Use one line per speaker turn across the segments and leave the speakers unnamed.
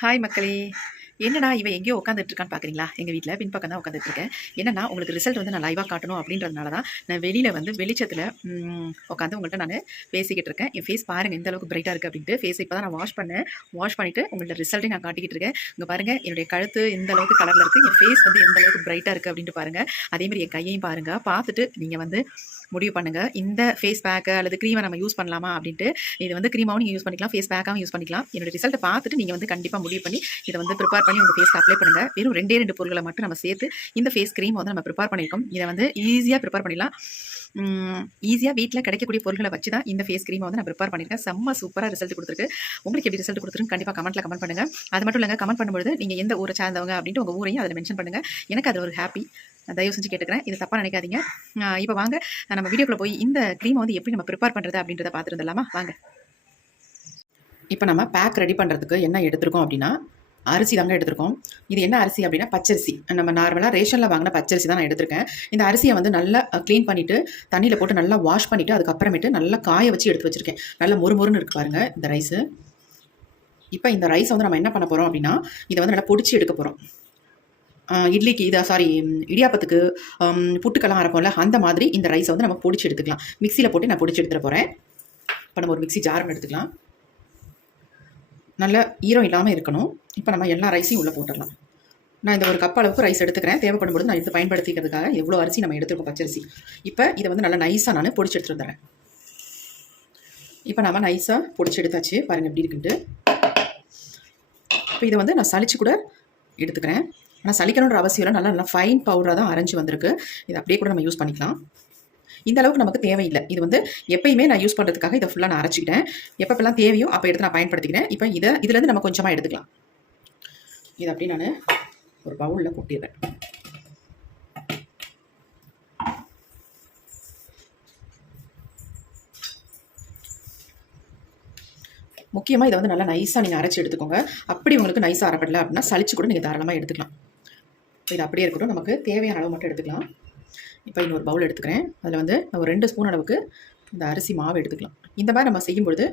Hi மக்களே. என்னடா இவன் எங்கேயோ உட்காந்துட்டு இருக்கான்னு பார்க்குறீங்களா எங்கள் வீட்டில் பின்பக்கம் தான் உட்காந்துட்ருக்கேன் என்னன்னா உங்களுக்கு ரிசல்ட் வந்து நான் லைவாக காட்டணும் அப்படின்றதுனால தான் நான் வெளியில் வந்து வெளிச்சத்தில் உட்காந்து உங்கள்கிட்ட நான் பேசிக்கிட்டு இருக்கேன். என் ஃபேஸ் பாருங்கள் எந்த அளவுக்கு பிரைட்டாக இருக்குது அப்படின்ட்டு. ஃபேஸ் இப்போ தான் நான் வாஷ் பண்ணேன். வாஷ் பண்ணிவிட்டு உங்கள்ட்ட ரிசல்ட்டே நான் காட்டிக்கிட்டு இருக்கேன். இங்கே பாருங்கள் என்னுடைய கழுத்து எந்த அளவுக்கு கலரில் இருக்குது என் ஃபேஸ் வந்து எந்த அளவுக்கு பிரைட்டாக இருக்குது அப்படின்ட்டு பாருங்கள் அதேமாதிரி என் கையையும் பாருங்கள் பார்த்துட்டு நீங்கள் வந்து முடிவு பண்ணுங்கள் இந்த ஃபேஸ் பேக்கை அல்லது க்ரீமை நம்ம யூஸ் பண்ணலாமா அப்படின்ட்டு இது வந்து க்ரீமாவும் நீங்கள் யூஸ் பண்ணிக்கலாம் ஃபேஸ் பேக்காகவும் யூஸ் பண்ணிக்கலாம். என்னோட ரிசல்ட்டை பார்த்துட்டு நீங்கள் வந்து கண்டிப்பாக முடிவு பண்ணி இதை வந்து ப்ரிப்பேர் பண்ணி உங்கள் ஃபேஸ்க்கு அப்ளை பண்ணுங்கள் வெறும் ரெண்டே ரெண்டு பொருட்களை மட்டும் நம்ம சேர்த்து இந்த ஃபேஸ் க்ரீம் வந்து நம்ம ப்ரிப்பேர் பண்ணியிருக்கோம் இதை வந்து ஈஸியாக ப்ரிப்பேர் பண்ணிடலாம். ஈஸியாக வீட்டில் கிடைக்கக்கூடிய பொருட்களை வச்சு தான் இந்த ஃபேஸ் க்ரீமை வந்து நான் ப்ரிப்பேர் பண்ணியிருக்கேன். செம்ம சூப்பராக ரிசல்ட் கொடுத்துருக்கு. உங்களுக்கு எப்படி ரிசல்ட் கொடுத்துருக்கு கண்டிப்பாக கமெண்ட்டில் கமெண்ட் பண்ணுங்கள் அது மட்டும் இல்லைங்க கமெண்ட் பண்ணும்போது நீங்கள் எந்த ஊரை சார்ந்தவங்க அப்படின்ட்டு உங்கள் ஊரையும் அதில் மென்ஷன் பண்ணுங்கள் எனக்கு அது ஒரு ஹாப்பி தயவு செஞ்சு கேட்டுக்கிறேன். இது தப்பாக நினைக்காதீங்க. இப்போ வாங்க. நம்ம வீடியோக்குள்ளே போய் இந்த க்ரீமை வந்து எப்படி நம்ம ப்ரிப்பேர் பண்ணுறது அப்படின்றத பார்த்துருந்தலாமா வாங்க. இப்போ நம்ம பேக் ரெடி பண்ணுறதுக்கு என்ன எடுத்திருக்கோம் அப்படின்னா அரிசி தாங்க எடுத்திருக்கோம். இது என்ன அரிசி அப்படின்னா பச்சரிசி. நம்ம நார்மலாக ரேஷனில் வாங்கின பச்சரிசி தான் நான் எடுத்திருக்கேன். இந்த அரிசியை வந்து நல்லா க்ளீன் பண்ணிவிட்டு தண்ணியில் போட்டு நல்லா வாஷ் பண்ணிவிட்டு அதுக்கப்புறமேட்டு நல்லா காய வச்சு எடுத்து வச்சுருக்கேன். நல்லா மொறுமொறுன்னு இருக்கு பாருங்க இந்த ரைஸு இப்போ இந்த ரைஸை வந்து நம்ம என்ன பண்ண போகிறோம் அப்படின்னா இதை வந்து நல்லா பொடிச்சு எடுக்க போகிறோம் இட்லிக்கு இதை சாரி இடியாப்பத்துக்கு புட்டுக்கெல்லாம் அரைப்போம்ல அந்த மாதிரி இந்த ரைஸை வந்து நம்ம பொடிச்சு எடுத்துக்கலாம். மிக்சியில் போட்டு நான் பொடிச்சு எடுத்துகிட்டு போகிறேன் இப்போ நம்ம ஒரு மிக்ஸி ஜாரம் எடுத்துக்கலாம். நல்ல ஈரம் இல்லாமல் இருக்கணும். இப்போ நம்ம எல்லா ரைஸையும் உள்ளே போட்டுடலாம். நான் இந்த ஒரு கப் அளவுக்கு ரைஸ் எடுத்துக்கிறேன். தேவைப்படும்போது நான் எடுத்து பயன்படுத்திக்கிறதுக்காக எவ்வளோ அரிசி நம்ம எடுத்துருக்கோம் பச்சரிசி. இப்போ இதை வந்து நல்லா நைஸாக நான் பொடிச்சு எடுத்துகிட்டு வந்துடுறேன். இப்போ நம்ம நைஸாக பொடிச்சு எடுத்தாச்சு. பாருங்கள் எப்படி இருக்குன்ட்டு. இப்போ இதை வந்து நான் சளிச்சு கூட எடுத்துக்கிறேன். ஆனால் சலிக்கணுன்ற அவசியம் இல்லை. நல்லா நல்லா ஃபைன் பவுடராக தான் அரைஞ்சு வந்திருக்கு. இது அப்படியே கூட நம்ம யூஸ் பண்ணிக்கலாம். இந்த அளவுக்கு நமக்கு தேவையில்லை. இது வந்து எப்பயுமே நான் யூஸ் பண்ணுறதுக்காக இதை ஃபுல்லாக நான் அரைச்சிக்கிட்டேன். எப்பப்பெல்லாம் தேவையோ அப்போ எடுத்து நான் பயன்படுத்திக்கிறேன். இப்போ இதை இதுலேருந்து நம்ம கொஞ்சமாக எடுத்துக்கலாம். இதை அப்படி நான் ஒரு பவுலில் கொட்டிடுறேன். முக்கியமாக இதை வந்து நல்லா நைஸாக நீங்கள் அரைச்சி எடுத்துக்கோங்க. அப்படி உங்களுக்கு நைஸாக அரைப்படல அப்படின்னா சலிச்சு கூட நீங்கள் தாராளமாக எடுத்துக்கலாம். இது அப்படியே இருக்கட்டும். நமக்கு தேவையான அளவு மட்டும் எடுத்துக்கலாம். இப்போ இன்னொரு பவுல் எடுத்துக்கிறேன். அதில் வந்து ஒரு ரெண்டு ஸ்பூன் அளவுக்கு இந்த அரிசி மாவு எடுத்துக்கலாம். இந்த மாதிரி நம்ம செய்யும்பொழுது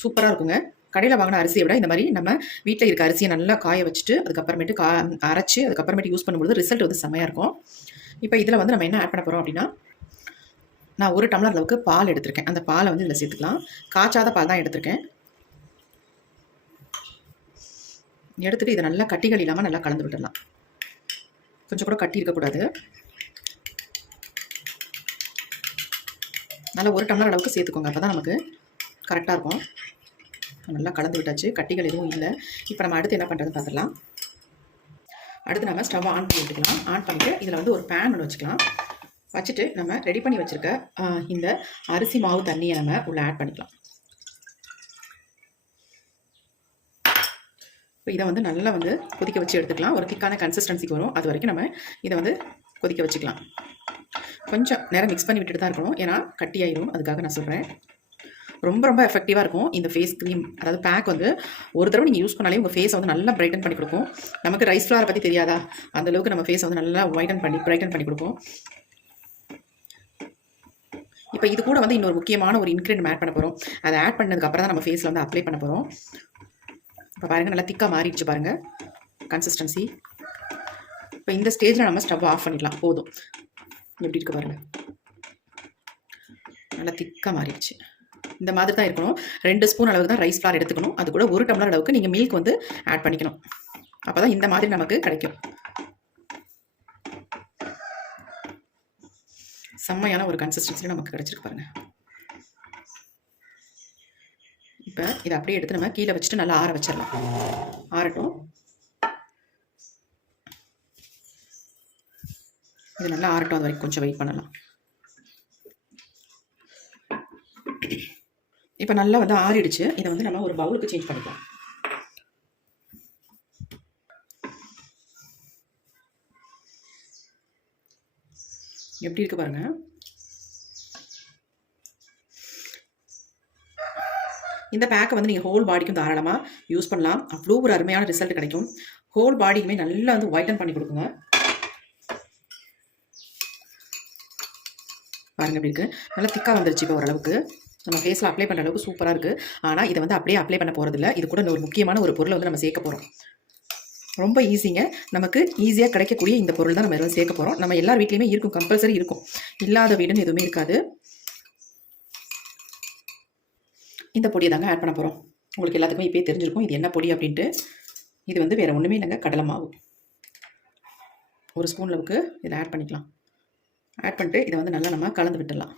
சூப்பராக இருக்குங்க. கடையில் வாங்கின அரிசியை விட இந்த மாதிரி நம்ம வீட்டில் இருக்க அரிசியை நல்லா காய வச்சுட்டு அதுக்கப்புறமேட்டு கா அரைச்சி அதுக்கப்புறமேட்டு யூஸ் பண்ணும்போது ரிசல்ட் வந்து செமையாக இருக்கும். இப்போ இதில் வந்து நம்ம என்ன ஆட் பண்ண போகிறோம் அப்படின்னா நான் ஒரு டம்ளர் அளவுக்கு பால் எடுத்திருக்கேன். அந்த பாலை வந்து இதில் சேர்த்துக்கலாம். காய்ச்சாத பால் தான் எடுத்திருக்கேன். எடுத்துட்டு இதை நல்லா கட்டிகள் இல்லாமல் நல்லா கலந்து விட்டுடலாம். கொஞ்சம் கூட கட்டி இருக்கக்கூடாது நல்லா ஒரு டம்ளர் அளவுக்கு சேர்த்துக்கோங்க. அப்போ தான் நமக்கு கரெக்டாக இருக்கும். நல்லா கலந்து விட்டாச்சு. கட்டிகள் எதுவும் இல்லை. இப்போ நம்ம அடுத்து என்ன பண்ணுறது பார்த்துடலாம் அடுத்து நம்ம ஸ்டவ் ஆன் பண்ணி விட்டுக்கலாம் ஆன் பண்ணிவிட்டு இதில் வந்து ஒரு பேன் ஒன்று வச்சுக்கலாம். வச்சுட்டு நம்ம ரெடி பண்ணி வச்சுருக்க இந்த அரிசி மாவு தண்ணியை நம்ம உள்ளே ஆட் பண்ணிக்கலாம். இதை வந்து நல்லா வந்து கொதிக்க வச்சு எடுத்துக்கலாம். ஒரு திக்கான கன்சிஸ்டன்சிக்கு வரும். அது வரைக்கும் நம்ம இதை வந்து கொதிக்க வச்சுக்கலாம். கொஞ்சம் நேரம் மிக்ஸ் பண்ணி விட்டுட்டு தான் இருக்கணும். ஏன்னா கட்டியாயிரும். அதுக்காக நான் சொல்கிறேன் ரொம்ப ரொம்ப எஃபெக்டிவாக இருக்கும் இந்த ஃபேஸ் க்ரீம் அதாவது பேக் வந்து ஒரு தடவை நீங்கள் யூஸ் பண்ணாலே உங்கள் ஃபேஸை வந்து நல்லா பிரைட்டன் பண்ணி கொடுக்கும். நமக்கு ரைஸ் ஃப்ளாரை பற்றி தெரியாதா? அந்த அளவுக்கு நம்ம ஃபேஸை வந்து நல்லா ஒயிட்டன் பண்ணி பிரைட்டன் பண்ணி கொடுக்கும். இப்போ இது கூட வந்து இன்னொரு முக்கியமான ஒரு இன்க்ரீடியன்ட் ஆட் பண்ண போகிறோம் அதை ஆட் பண்ணதுக்கப்புறம் தான் நம்ம ஃபேஸில் வந்து அப்ளை பண்ண போகிறோம் இப்போ பாருங்கள் நல்லா திக்காக மாறிடுச்சு பாருங்கள் கன்சிஸ்டன்சி இப்போ இந்த ஸ்டேஜில் நம்ம ஸ்டவ் ஆஃப் பண்ணிடலாம். போதும். எப்படி இருக்கு பாருங்கள் நல்லா திக்காக மாறிடுச்சு. இந்த மாதிரி தான் இருக்கணும். ரெண்டு ஸ்பூன் அளவுக்கு தான் ரைஸ் ஃப்ளார் எடுத்துக்கணும். அது கூட ஒரு டம்ளர் அளவுக்கு நீங்கள் மில்க் வந்து ஆட் பண்ணிக்கணும். அப்போ தான் இந்த மாதிரி நமக்கு கிடைக்கும். செம்மையான ஒரு கன்சிஸ்டன்சியில் நமக்கு கிடைச்சிருக்கு பாருங்கள் இப்போ இதை அப்படியே எடுத்து நம்ம கீழே வச்சுட்டு நல்லா ஆற வச்சிடலாம். ஆறட்டும். இது நல்லா ஆறட்டும். அது வரைக்கும் கொஞ்சம் வெயிட் பண்ணலாம். இப்போ நல்லா வந்து ஆறிடுச்சு. இதை வந்து நம்ம ஒரு பவுலுக்கு சேஞ்ச் பண்ணிக்கலாம். எப்படி இருக்கு பாருங்க. இந்த பேக்கை வந்து நீங்கள் ஹோல் பாடிக்கும் தாராளமாக யூஸ் பண்ணலாம். அவ்வளோ ஒரு அருமையான ரிசல்ட் கிடைக்கும். ஹோல் பாடிக்குமே நல்லா வந்து ஒயிட்டன் பண்ணி கொடுக்குங்க. பாருங்க எப்படி இருக்குது நல்லா திக்காக வந்துருச்சு இப்போ ஓரளவுக்கு. நம்ம ஃபேஸில் அப்ளை பண்ணுற அளவுக்கு சூப்பராக இருக்குது ஆனால் இதை வந்து அப்படியே அப்ளை பண்ண போகிறதில்ல இது கூட ஒரு முக்கியமான ஒரு பொருளை வந்து நம்ம சேர்க்க போகிறோம் ரொம்ப ஈஸிங்க நமக்கு ஈஸியாக கிடைக்கக்கூடிய இந்த பொருள் தான் நம்ம இதில் சேர்க்க போகிறோம் நம்ம எல்லார் வீட்லேயுமே இருக்கும். கம்பல்சரி இருக்கும். இல்லாத வீடுன்னு எதுவுமே இருக்காது. இந்த பொடியை தாங்க ஆட் பண்ண போகிறோம் உங்களுக்கு எல்லாத்துக்குமே இப்போயே தெரிஞ்சிருக்கும். இது என்ன பொடி அப்படின்ட்டு. இது வந்து வேறு ஒன்றுமே இல்லைங்க கடலை மாவு. ஒரு ஸ்பூன் அளவுக்கு இதை ஆட் பண்ணிக்கலாம். ஆட் பண்ணிட்டு இதை வந்து நல்லா நம்ம கலந்து விட்டுடலாம்.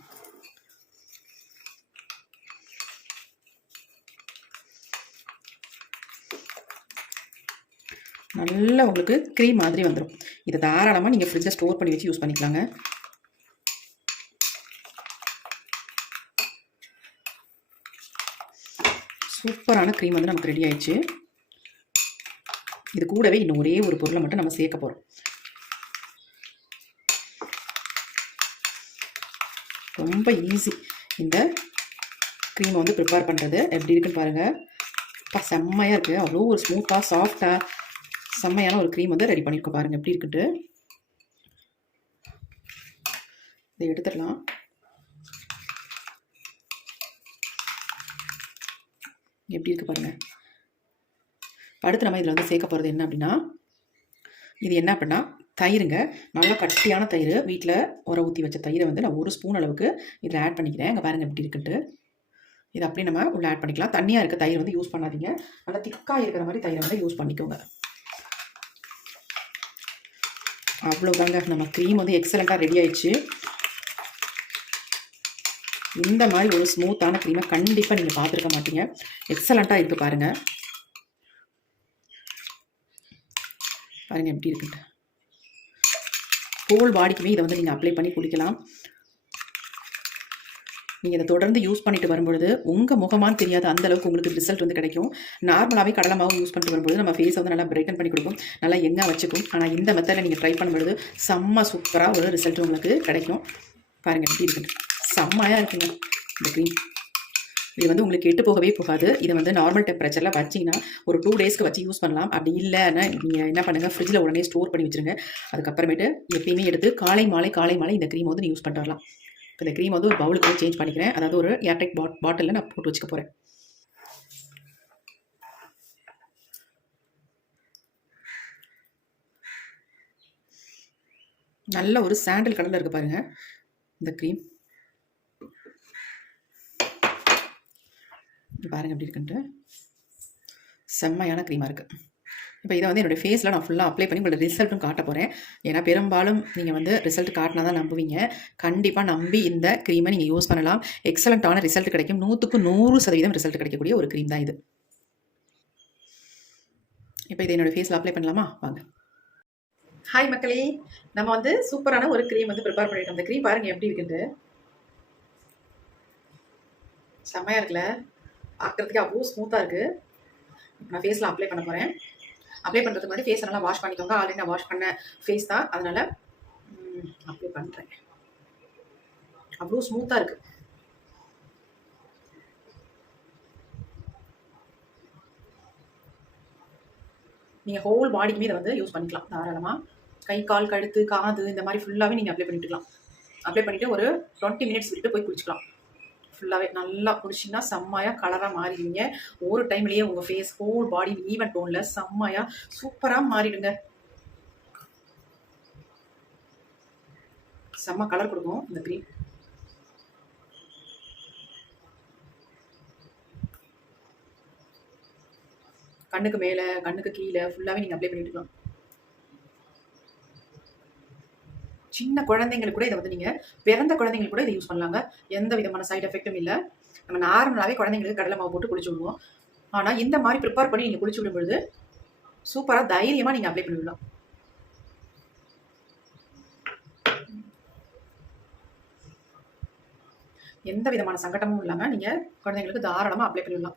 நல்லா உங்களுக்கு க்ரீம் மாதிரி வந்துடும் இதை தாராளமாக நீங்கள் ஃப்ரிட்ஜில் ஸ்டோர் பண்ணி வச்சு யூஸ் பண்ணிக்கலாங்க. சூப்பரான க்ரீம் வந்து நமக்கு ரெடி ஆயிடுச்சு. இது கூடவே இன்னும் ஒரே ஒரு பொருளை மட்டும் நம்ம சேர்க்க போகிறோம் ரொம்ப ஈஸி இந்த க்ரீமை வந்து ப்ரிப்பேர் பண்ணுறது எப்படி இருக்குன்னு பாருங்கள் செம்மையாக இருக்குது அவ்வளோ ஒரு ஸ்மூத்தாக சாஃப்டாக செம்மையான ஒரு க்ரீம் வந்து ரெடி பண்ணியிருக்கோம் பாருங்கள் எப்படி இருக்குன்ட்டு. இதை எடுத்துடலாம். எப்படி இருக்குது பாருங்கள் அடுத்து நம்ம இதில் வந்து சேர்க்க போகிறது என்ன அப்படின்னா இது என்ன அப்படின்னா தயிருங்க. நல்லா கட்டியான தயிர். வீட்டில் உர ஊற்றி வச்ச தயிரை வந்து நான் ஒரு ஸ்பூன் அளவுக்கு இதில் ஆட் பண்ணிக்கிறேன். இங்கே பாருங்கள் எப்படி இருக்குன்ட்டு. இது அப்படியே நம்ம உள்ளே ஆட் பண்ணிக்கலாம். தண்ணியாக இருக்க தயிர் வந்து யூஸ் பண்ணாதீங்க. நல்லா திக்காக இருக்கிற மாதிரி தயிரை வந்து யூஸ் பண்ணிக்கோங்க. அவ்வளோதாங்க நம்ம க்ரீம் வந்து எக்ஸலண்ட்டாக ரெடி ஆயிடுச்சு. இந்த மாதிரி ஒரு ஸ்மூத்தான க்ரீமை கண்டிப்பாக நீங்கள் பார்த்துருக்க மாட்டீங்க. எக்ஸலண்ட்டாக இருக்குது பாருங்கள் பாருங்கள் எப்படி இருக்குன்ட்டு. ஹோல் பாடிக்குமே இதை வந்து நீங்கள் அப்ளை பண்ணி குளிக்கலாம். நீங்கள் இதை தொடர்ந்து யூஸ் பண்ணிட்டு வரும்பொழுது உங்கள் முகமானு தெரியாத அந்த அளவுக்கு உங்களுக்கு ரிசல்ட் வந்து கிடைக்கும். நார்மலாகவே கடலை மாவு யூஸ் பண்ணிட்டு வரும்போது நம்ம ஃபேஸை வந்து நல்லா பிரைட்டன் பண்ணி கொடுக்கும் நல்லா எங்கே வச்சுக்கும். ஆனால் இந்த மெத்தடில் நீங்கள் ட்ரை பண்ணும்பொழுது செம்ம சூப்பராக ஒரு ரிசல்ட் உங்களுக்கு கிடைக்கும். பாருங்கள் எப்படி இருக்குது செம்மையாக இருக்குங்க. இந்த க்ரீம் இது வந்து உங்களுக்கு கெட்டு போகவே போகாது. இதை வந்து நார்மல் டெம்பரேச்சரில் வச்சிங்கன்னா ஒரு டூ டேஸ்க்கு வச்சு யூஸ் பண்ணலாம். அப்படி இல்லைன்னா நீங்கள் என்ன பண்ணுங்கள் ஃப்ரிட்ஜில் உடனே ஸ்டோர் பண்ணி வச்சுருங்க. அதுக்கப்புறமேட்டு எப்பயுமே எடுத்து காலை மாலை காலை மாலை இந்த க்ரீம் வந்து யூஸ் பண்ணிடலாம் இப்போ இந்த க்ரீம் வந்து ஒரு பவுலுக்கு வந்து சேஞ்ச் பண்ணிக்கிறேன். அதாவது ஒரு ஏர்டெக் பாட் பாட்டிலில் நான் போட்டு வச்சுக்க போகிறேன் நல்ல ஒரு சாண்டில் கலரில் இருக்குது பாருங்கள் இந்த க்ரீம் பாருங்க எப்படி இருக்குன்ட்டு. செம்மையான க்ரீமாக இருக்குது இப்போ இதை வந்து என்னுடைய ஃபேஸில் நான் ஃபுல்லாக அப்ளை பண்ணி உங்களோட ரிசல்ட்டும் காட்ட போகிறேன் ஏன்னா பெரும்பாலும் நீங்கள் வந்து ரிசல்ட் காட்டினா தான் நம்புவீங்க. கண்டிப்பாக நம்பி இந்த க்ரீமை நீங்கள் யூஸ் பண்ணலாம். எக்ஸலண்ட்டான ரிசல்ட் கிடைக்கும். நூற்றுக்கு நூறு சதவீதம் ரிசல்ட் கிடைக்கக்கூடிய ஒரு க்ரீம் தான் இது. இப்போ இதை என்னோடய ஃபேஸில் அப்ளை பண்ணலாமா? வாங்க. ஹாய் மக்களே. நம்ம வந்து சூப்பரான ஒரு க்ரீம் வந்து ப்ரிப்பேர் பண்ணிட்டோம் அந்த க்ரீம் பாருங்கள் எப்படி இருக்குன்ட்டு. செம்மையாக இருக்குல்ல? பார்க்குறதுக்கு அவ்வளோ ஸ்மூத்தாக இருக்குது நான் ஃபேஸில் அப்ளை பண்ண போகிறேன் அப்ளை பண்ணுறதுக்கு முன்னாடி ஃபேஸை நல்லா வாஷ் பண்ணிக்கோங்க. ஆல்ரெடி நான் வாஷ் பண்ண ஃபேஸ் தான். அதனால் அப்ளை பண்ணுறேன் அவ்வளோ ஸ்மூத்தாக இருக்குது நீங்கள் ஹோல் பாடிக்குமே இதை வந்து யூஸ் பண்ணிக்கலாம். தாராளமாக கை கால் கழுத்து காது இந்த மாதிரி ஃபுல்லாகவே நீங்கள் அப்ளை பண்ணிட்டுக்கலாம். அப்ளை பண்ணிவிட்டு ஒரு டுவெண்ட்டி மினிட்ஸ் விட்டு போய் குளிச்சுக்கலாம். ஃபுல்லாகவே நல்லா குளிச்சிங்கன்னா செம்மையாக கலராக மாறிடுவீங்க. ஒரு டைம்லேயே உங்கள் ஃபேஸ் ஹோல் பாடி ஈவன் டோனில் செம்மையாக சூப்பராக மாறிடுங்க. செம்ம கலர் கொடுக்கும் இந்த க்ரீம் கண்ணுக்கு மேலே கண்ணுக்கு கீழே ஃபுல்லாகவே நீங்கள் அப்ளை பண்ணிட்டுக்கலாம் சின்ன குழந்தைங்களுக்கு கூட இதை வந்து நீங்கள் பிறந்த குழந்தைங்களுக்கு கூட இதை யூஸ் பண்ணலாங்க. எந்த விதமான சைட் எஃபெக்ட்டும் இல்லை. நம்ம நார்மலாகவே குழந்தைங்களுக்கு கடலை மாவு போட்டு குளிச்சு விடுவோம். ஆனால் இந்த மாதிரி ப்ரிப்பேர் பண்ணி நீங்கள் குளிச்சு விடும்பொழுது சூப்பராக தைரியமாக நீங்கள் அப்ளை பண்ணிவிடலாம் எந்த விதமான சங்கடமும் இல்லாமல் நீங்கள் குழந்தைங்களுக்கு தாராளமாக அப்ளை பண்ணிடலாம்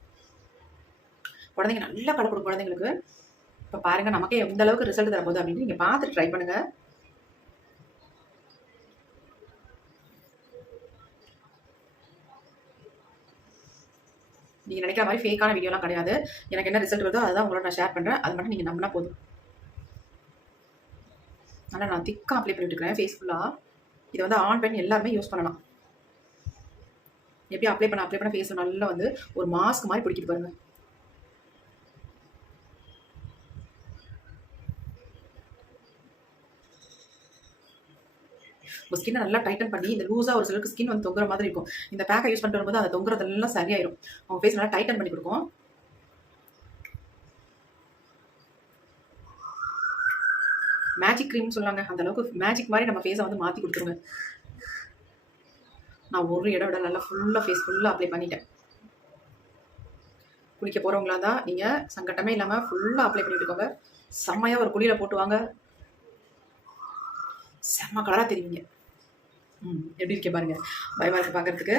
குழந்தைங்க நல்லா கலர் கொடுக்கும் குழந்தைங்களுக்கு. இப்போ பாருங்கள் நமக்கே எந்த அளவுக்கு ரிசல்ட் தரப்போகுது அப்படின்னு நீங்கள் பார்த்துட்டு ட்ரை பண்ணுங்கள் நீங்கள் நினைக்கிற மாதிரி ஃபேக்கான வீடியோலாம் கிடையாது. எனக்கு என்ன ரிசல்ட் வருதோ அதுதான் உங்களோட நான் ஷேர் பண்ணுறேன் அது மட்டும் நீங்கள் நம்பினா போதும். ஆனால் நான் திக்காக அப்ளை பண்ணிட்டு இருக்கிறேன். ஃபேஸ் ஃபுல்லாக இதை வந்து ஆன் பண்ணி எல்லாருமே யூஸ் பண்ணலாம். எப்படி அப்ளை பண்ண அப்ளை பண்ண ஃபேஸ் நல்லா வந்து ஒரு மாஸ்க் மாதிரி பிடிக்கிட்டு பாருங்கள் உங்கள் ஸ்கின்னை நல்லா டைட்டன் பண்ணி இந்த லூஸாக ஒரு சிலருக்கு ஸ்கின் வந்து தொங்குற மாதிரி இருக்கும். இந்த பேக்கை யூஸ் பண்ணிட்டு வரும்போது அந்த தொங்குறதெல்லாம் சரியாயிரும். அவங்க ஃபேஸ் நல்லா டைட்டன் பண்ணி கொடுக்கும். மேஜிக் க்ரீம் சொல்லாங்க. அந்த அளவுக்கு மேஜிக் மாதிரி நம்ம ஃபேஸை வந்து மாற்றி கொடுத்துருங்க. நான் ஒரு இடம் விட நல்லா ஃபுல்லாக ஃபேஸ் ஃபுல்லாக அப்ளை பண்ணிட்டேன். குளிக்க போகிறவங்களா தான் நீங்கள் சங்கட்டமே இல்லாமல் ஃபுல்லாக அப்ளை பண்ணி இருக்கோங்க. செம்மையாக ஒரு குளியில் போட்டுவாங்க. செம்ம கலராக தெரியுங்க ம் எப்படி இருக்கே பாருங்க. பயமாக இருக்கு பார்க்குறதுக்கு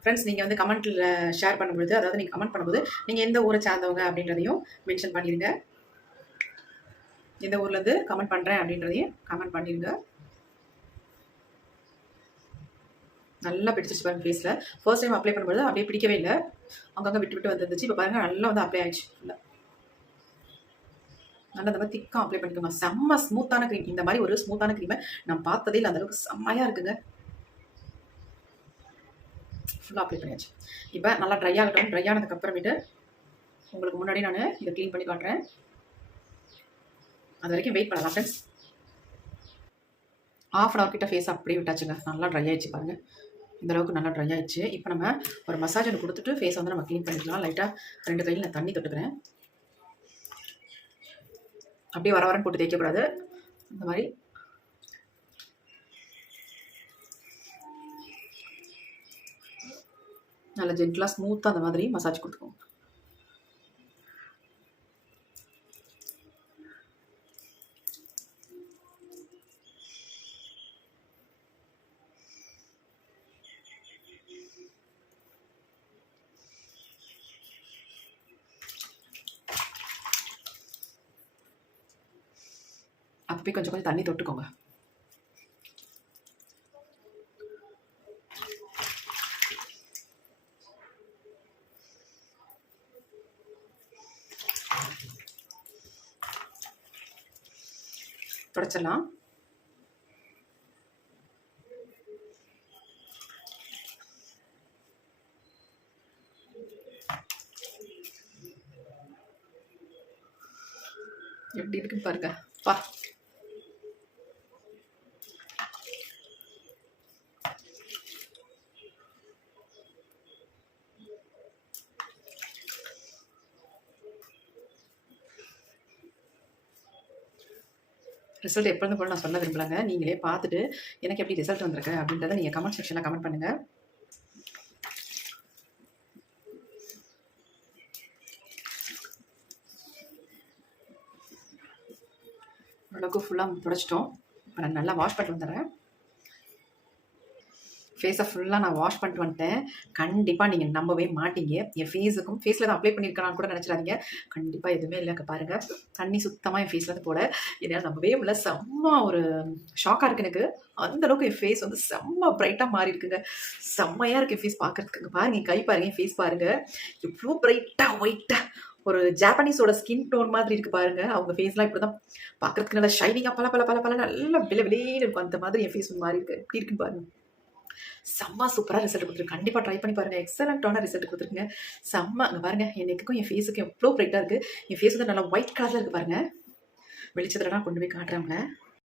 ஃப்ரெண்ட்ஸ் நீங்கள் வந்து கமெண்ட்டில் ஷேர் பண்ணும்பொழுது அதாவது நீங்கள் கமெண்ட் பண்ணும்போது நீங்கள் எந்த ஊரை சார்ந்தவங்க அப்படின்றதையும் மென்ஷன் பண்ணிடுங்க எந்த ஊர்லேருந்து கமெண்ட் பண்ணுறேன் அப்படின்றதையும் கமெண்ட் பண்ணிடுங்க நல்லா பிடிச்சிருச்சு பாருங்க ஃபேஸில் ஃபர்ஸ்ட் டைம் அப்ளை பண்ணும்போது அப்படியே பிடிக்கவே இல்லை. அங்கங்கே விட்டு விட்டு வந்துருந்துச்சு. இப்போ பாருங்கள் நல்லா வந்து அப்ளை ஆயிடுச்சு. ஃபுல்லாக நல்லா இந்த மாதிரி திக்காக அப்ளை பண்ணிக்கோங்க. செம்ம ஸ்மூத்தான க்ரீம் இந்த மாதிரி ஒரு ஸ்மூத்தான க்ரீமை நான் பார்த்ததே இல்லை. அந்தளவுக்கு செம்மையாக இருக்குங்க. ஃபுல்லாக அப்ளை பண்ணியாச்சு. இப்போ நல்லா ட்ரை ஆகட்டும். ட்ரை ஆனதுக்கு அப்புறமேட்டு உங்களுக்கு முன்னாடி நான் இதை க்ளீன் பண்ணி காட்டுறேன். அது வரைக்கும் வெயிட் பண்ணலாம் ஃப்ரெண்ட்ஸ் ஆஃப் அன் ஹவர் கிட்ட ஃபேஸ் அப்படியே விட்டாச்சுங்க. நல்லா ட்ரை ஆயிடுச்சு பாருங்கள் இந்த அளவுக்கு நல்லா ட்ரை ஆயிடுச்சு. இப்போ நம்ம ஒரு மசாஜ் ஒன்று கொடுத்துட்டு ஃபேஸ் வந்து நம்ம க்ளீன் பண்ணிக்கலாம். லைட்டாக ரெண்டு கையில் நான் தண்ணி தொட்டுக்கிறேன். அப்படியே வர வரன்னு போட்டு தேய்க்கக்கூடாது. இந்த மாதிரி. நல்ல ஜென்டலாக ஸ்மூத்தாக அந்த மாதிரி மசாஜ் கொடுத்துக்கோங்க. போய் கொஞ்சம் கொஞ்சம் தண்ணி தொட்டுக்கோங்க. தொடச்சிடலாம். எப்படி இருக்குன்னு பாருங்க. பா. ரிசல்ட் எப்பொழுது போல நான் சொல்ல விரும்பலங்க. நீங்களே பார்த்துட்டு எனக்கு எப்படி ரிசல்ட் வந்திருக்கு அப்படின்றத நீங்கள் கமெண்ட் செக்ஷனில் கமெண்ட் பண்ணுங்கள் ஓரளவுக்கு ஃபுல்லாக புடச்சிட்டோம் இப்போ நான் நல்லா வாஷ் பண்ணிட்டு வந்துடுறேன். ஃபேஸை ஃபுல்லாக நான் வாஷ் பண்ணிட்டு வந்துட்டேன். கண்டிப்பாக நீங்கள் நம்பவே மாட்டீங்க. என் ஃபேஸுக்கும் ஃபேஸில் தான் அப்ளை பண்ணியிருக்கேன்னு கூட நினச்சிடாதீங்க. கண்டிப்பாக எதுவுமே இல்லைங்க பாருங்கள் தண்ணி சுத்தமாக என் ஃபேஸில் போட என்னால் நம்பவே இல்லை செம்ம ஒரு ஷாக்காக இருக்குது எனக்கு. அந்தளவுக்கு என் ஃபேஸ் வந்து செம்ம பிரைட்டாக மாறி இருக்குங்க. செம்மையாக இருக்குது என் ஃபேஸ் பார்க்குறதுக்குங்க பாருங்கள் என் கை பாருங்கள் என் ஃபேஸ் பாருங்கள் எவ்வளோ பிரைட்டாக ஒயிட்டாக ஒரு ஜாப்பனீஸோட ஸ்கின் டோன் மாதிரி இருக்கு பாருங்க. அவங்க ஃபேஸ்லாம் இப்படி தான் பார்க்கறதுக்கு நல்லா ஷைனிங்காக பல பல பல பல நல்லா விலை விலையே இருக்கும் அந்த மாதிரி என் ஃபேஸ் மாதிரி இருக்கு. இப்படி இருக்குன்னு பாருங்க. செம்ம சூப்பராக ரிசல்ட் கொடுத்துருக்கு. கண்டிப்பாக ட்ரை பண்ணி பாருங்கள் எக்ஸலண்ட்டான ரிசல்ட் கொடுத்துருக்குங்க. செம்ம அங்கே பாருங்கள் என் நெக்குக்கும் என் ஃபேஸுக்கும் எவ்வளோ பிரைட்டாக இருக்குது என் ஃபேஸ் வந்து நல்லா ஒயிட் கலரில் இருக்குது பாருங்கள் வெளிச்சத்துலலாம் கொண்டு போய் காட்டுறவங்க